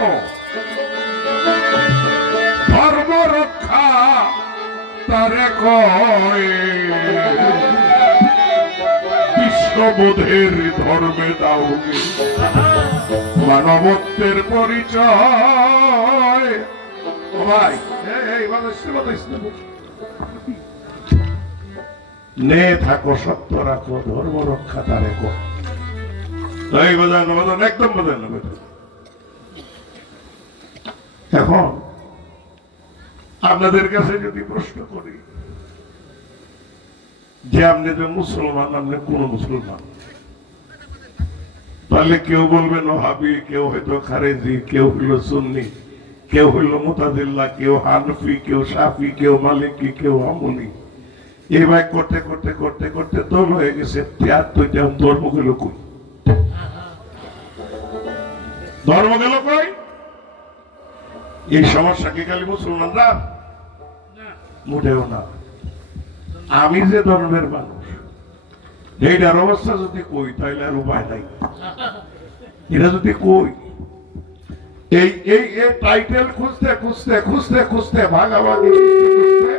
রাখো ধর্ম রক্ষা তারে কয় বিশ্ববোধের ধর্মে দাও মানবত্বের পরিচয়। ভাই নে থাকো সত্য রাখো ধর্ম রক্ষা তারে কয়। একদম বোঝানো। এখন আপনাদের কাছে যদি প্রশ্ন করি যে আপনি যে মুসলমান, আপনি কোন মুসলমান, তাহলে কেউ বলবেন ওহাবি, কেউ হয়তো খারেজি, কেউ হইল সুন্নি, কেউ হইল মুতাজিল্লাহ, কেউ হানফি, কেউ শাফি, কেউ মালিকি, কেউ আমলি। এইভাবে করতে করতে করতে করতে দল হয়ে গেছে ৭৩টা। ধর্ম গেল কই? ধর্ম গেল কই? এই সমস্যা কি খালি মুসলমানরা? মোটেও না। আমি যে ধর্মের মানুষ, এইটার অবস্থা যদি কই তাহলে আর উপায় নাই। এটা যদি কই এই এই টাইটেল খুঁজতে খুঁজতে খুঁজতে খুঁজতে ভাগাভাগি খুঁজতে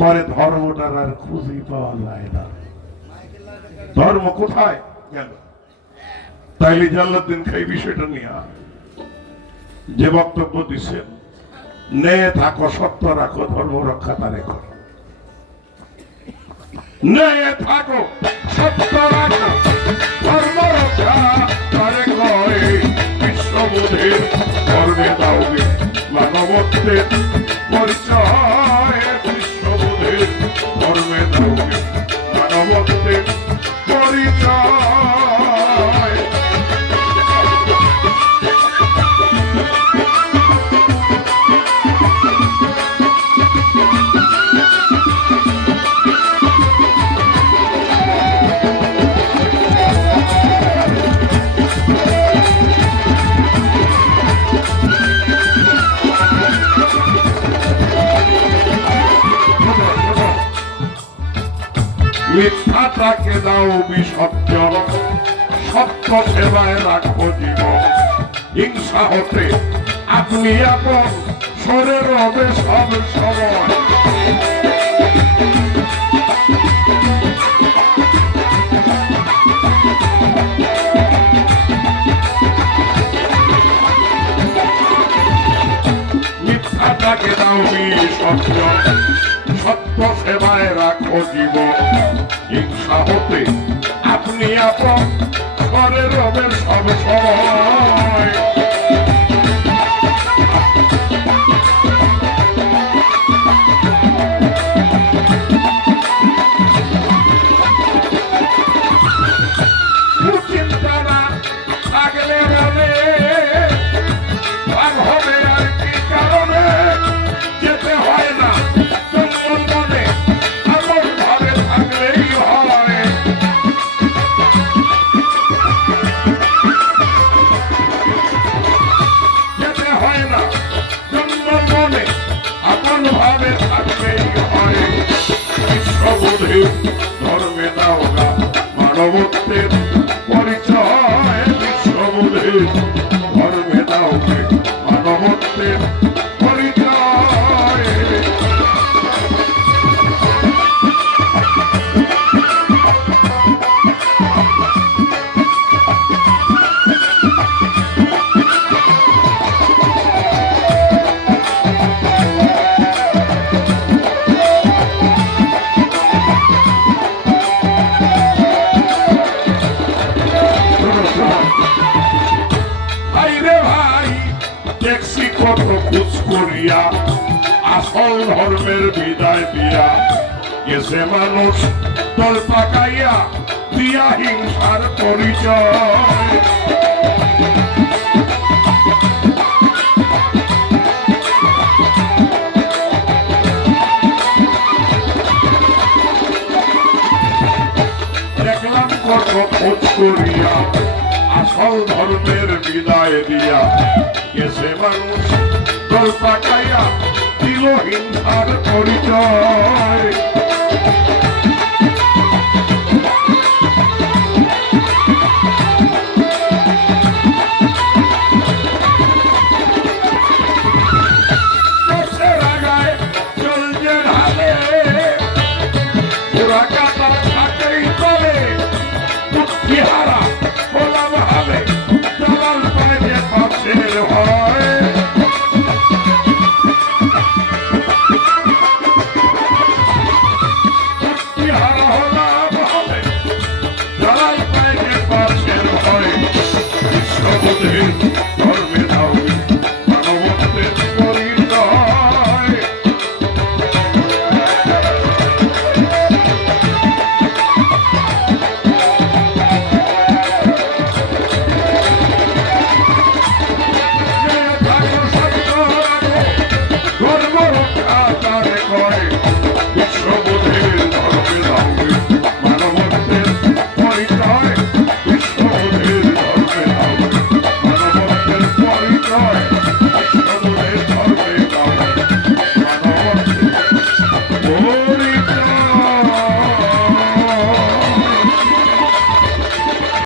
পরে ধর্মটার আর খুঁজেই পাওয়া যায় না। ধর্ম কোথায় গেল? তাইলে জালালউদ্দিন খাই বিষয়টা নিয়ে যে বক্তব্য দিচ্ছেন, নে থাকো সত্য রাখো ধর্ম রক্ষা তারে কয়। নে থাকো সত্য রাখো ধর্ম রক্ষা তারে কয় বিশ্ববোধের ধর্মে দাও মানবত্বের পরিচয়। বিশ্ববোধের ধর্মে দাও মানবত্বের পরিচয়। মিথ্যাটাকে দাও বিসর্জন, সত্য সেবায় রাখো জীবন। হিংসা হতে আপনি আপন সরে রবে সব সময়। মিথ্যাটাকে দাও বিসর্জন, সত্য সেবায় রাখো জীবন। হিংসা হতে আপনি আপন করে রবেন সব সময়। চিন্তারা থাকলে বলে ভাগ হবে আর কি কারণে যেতে হয় না ধর্মে দাও মানবত্বের পরিচয়। বিশ্ববোধের ধর্মে দাও মানবত্বের পরিচয়। আসল ধর্মের বিদায় দিয়া গেছে মানুষ দল পাকাইয়া দিয়া হিংসার পরিচয়। দেখলাম কত খোঁজ করিয়া আসল ধর্মের বিদায় দিয়া গেছে মানুষ দল পাকাইয়া দিল হিংসার পরিচয়। পাচ্ছে